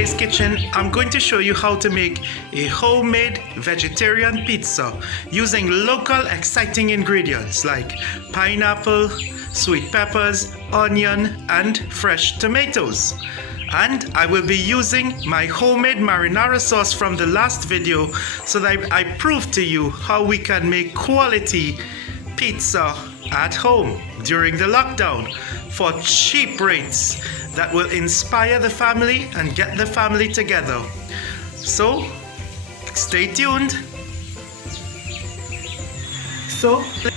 today's kitchen, I'm going to show you how to make a homemade vegetarian pizza using local exciting ingredients like pineapple, sweet peppers, onion, and fresh tomatoes. And I will be using my homemade marinara sauce from the last video so that I prove to you how we can make quality pizza at home during the lockdown for cheap rates that will inspire the family and get the family together. So stay tuned. So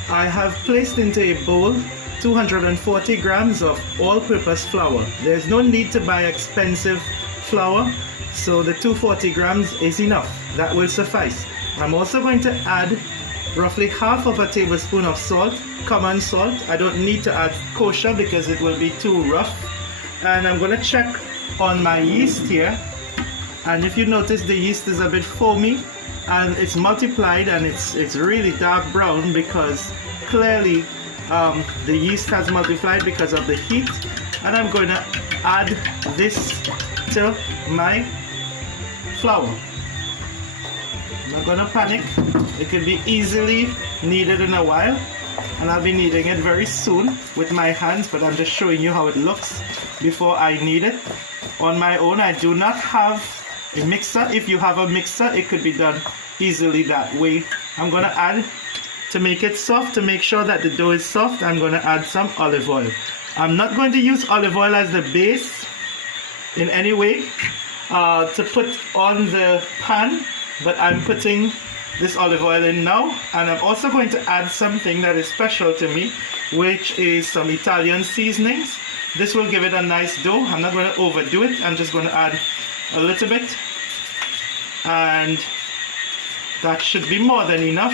I have placed into a bowl 240 grams of all-purpose flour. There's no need to buy expensive flour, so the 240 grams is enough. That will suffice. I'm also going to add roughly half of a tablespoon of salt, common salt. I don't need to add kosher because it will be too rough. And I'm going to check on my yeast here, and if you notice, the yeast is a bit foamy and it's multiplied and it's really dark brown because clearly the yeast has multiplied because of the heat. And I'm going to add this to my flour. I'm not going to panic. It can be easily kneaded in a while, and I'll be kneading it very soon with my hands, but I'm just showing you how it looks before I knead it on my own. I do not have a mixer. If you have a mixer, it could be done easily that way. I'm going to add, to make it soft, to make sure that the dough is soft, I'm going to add some olive oil. I'm not going to use olive oil as the base in any way to put on the pan, but I'm putting this olive oil in now, and I'm also going to add something that is special to me, which is some Italian seasonings. This will give it a nice dough. I'm not going to overdo it. I'm just going to add a little bit, and that should be more than enough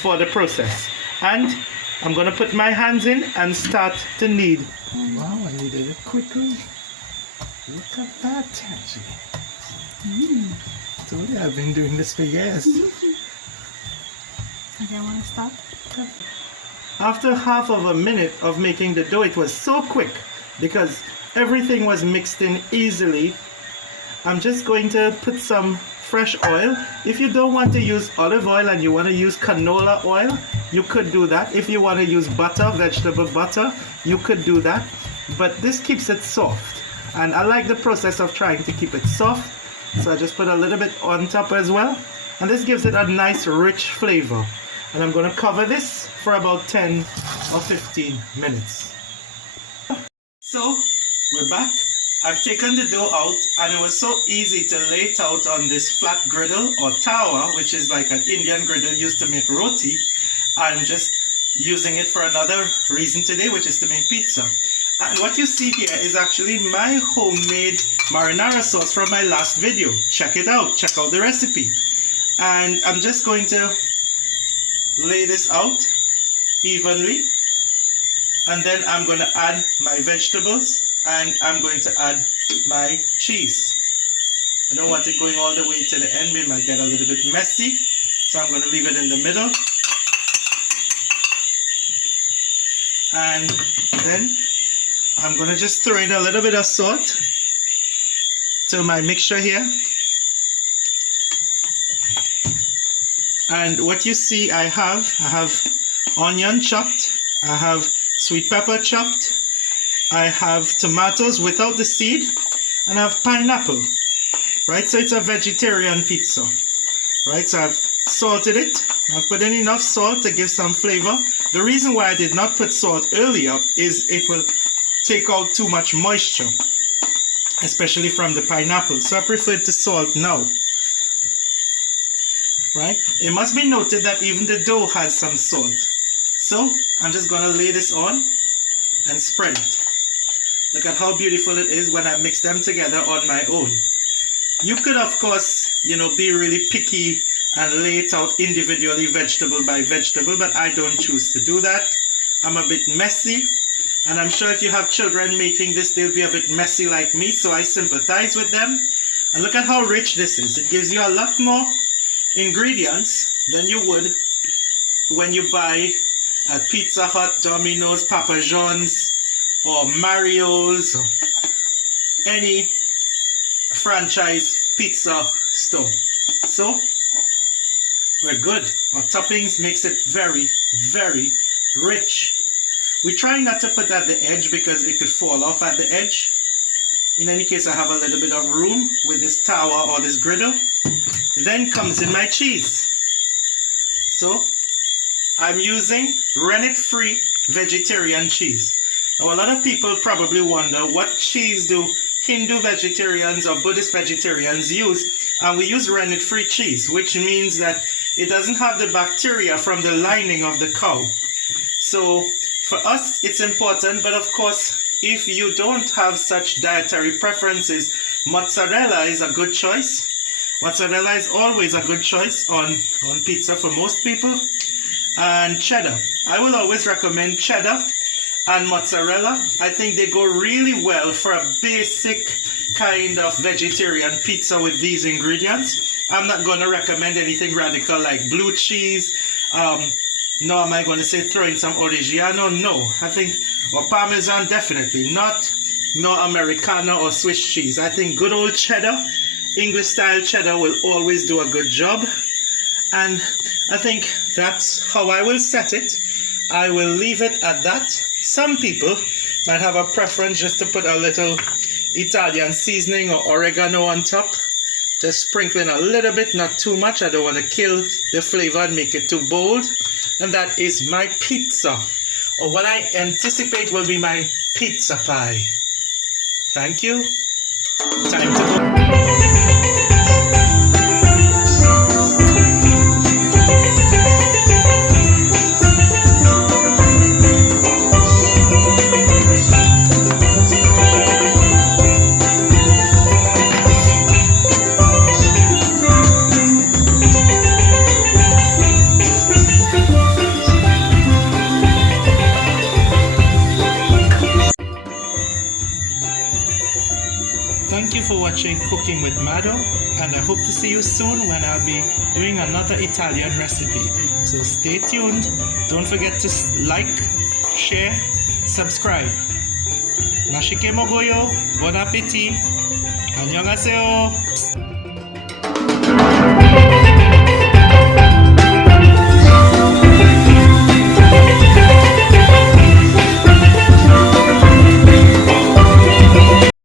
for the process. And I'm going to put my hands in and start to knead. Wow, I kneaded it quickly. Look at that, Taji. Told you I've been doing this for years. Okay, I want to stop. After half of a minute of making the dough, it was so quick because everything was mixed in easily. I'm just going to put some fresh oil. If you don't want to use olive oil and you want to use canola oil, you could do that. If you want to use butter, vegetable butter, you could do that. But this keeps it soft. And I like the process of trying to keep it soft. So I just put a little bit on top as well. And this gives it a nice rich flavor. And I'm going to cover this for about 10 or 15 minutes. So we're back. I've taken the dough out, and it was so easy to lay it out on this flat griddle or tawa, which is like an Indian griddle used to make roti. I'm just using it for another reason today, which is to make pizza. And what you see here is actually my homemade marinara sauce from my last video. Check it out. Check out the recipe. And I'm just going to lay this out evenly. And then I'm going to add my vegetables, and I'm going to add my cheese. I don't want it going all the way to the end. It might get a little bit messy. So I'm going to leave it in the middle. And then I'm going to just throw in a little bit of salt to my mixture here. And what you see I have onion chopped, I have sweet pepper chopped, I have tomatoes without the seed, and I have pineapple. Right, so it's a vegetarian pizza. Right, so I've salted it. I've put in enough salt to give some flavor. The reason why I did not put salt earlier is it will take out too much moisture, especially from the pineapple. So I preferred to salt now. Right? It must be noted that even the dough has some salt. So I'm just going to lay this on and spread it. Look at how beautiful it is when I mix them together on my own. You could, of course, be really picky and lay it out individually, vegetable by vegetable, but I don't choose to do that. I'm a bit messy, and I'm sure if you have children making this, they'll be a bit messy like me, so I sympathize with them. And look at how rich this is. It gives you a lot more ingredients than you would when you buy at Pizza Hut, Domino's, Papa John's, or Mario's, or any franchise pizza store. So we're good. Our toppings makes it very, very rich. We try not to put at the edge because it could fall off at the edge. In any case, I have a little bit of room with this tower or this griddle. Then comes in my cheese. So I'm using rennet-free vegetarian cheese. Now a lot of people probably wonder, what cheese do Hindu vegetarians or Buddhist vegetarians use? And we use rennet-free cheese, which means that it doesn't have the bacteria from the lining of the cow. So for us, it's important, but of course, if you don't have such dietary preferences, mozzarella is a good choice. Mozzarella is always a good choice on pizza for most people. And cheddar. I will always recommend cheddar and mozzarella. I think they go really well for a basic kind of vegetarian pizza with these ingredients. I'm not going to recommend anything radical like blue cheese. No, am I going to say throw in some Oregano? No. I think, or Parmesan, definitely not. No Americano or Swiss cheese. I think good old cheddar, English style cheddar, will always do a good job. And I think that's how I will set it. I will leave it at that. Some people might have a preference just to put a little Italian seasoning or oregano on top. Just sprinkling a little bit, not too much. I don't want to kill the flavor and make it too bold. And that is my pizza, or what I anticipate will be my pizza pie. Thank you. Time to go. Thank you for watching Cooking with Mado, and I hope to see you soon when I'll be doing another Italian recipe. So stay tuned. Don't forget to like, share, subscribe. Nashike mogoyo, bon appétit, annyeonghaseyo.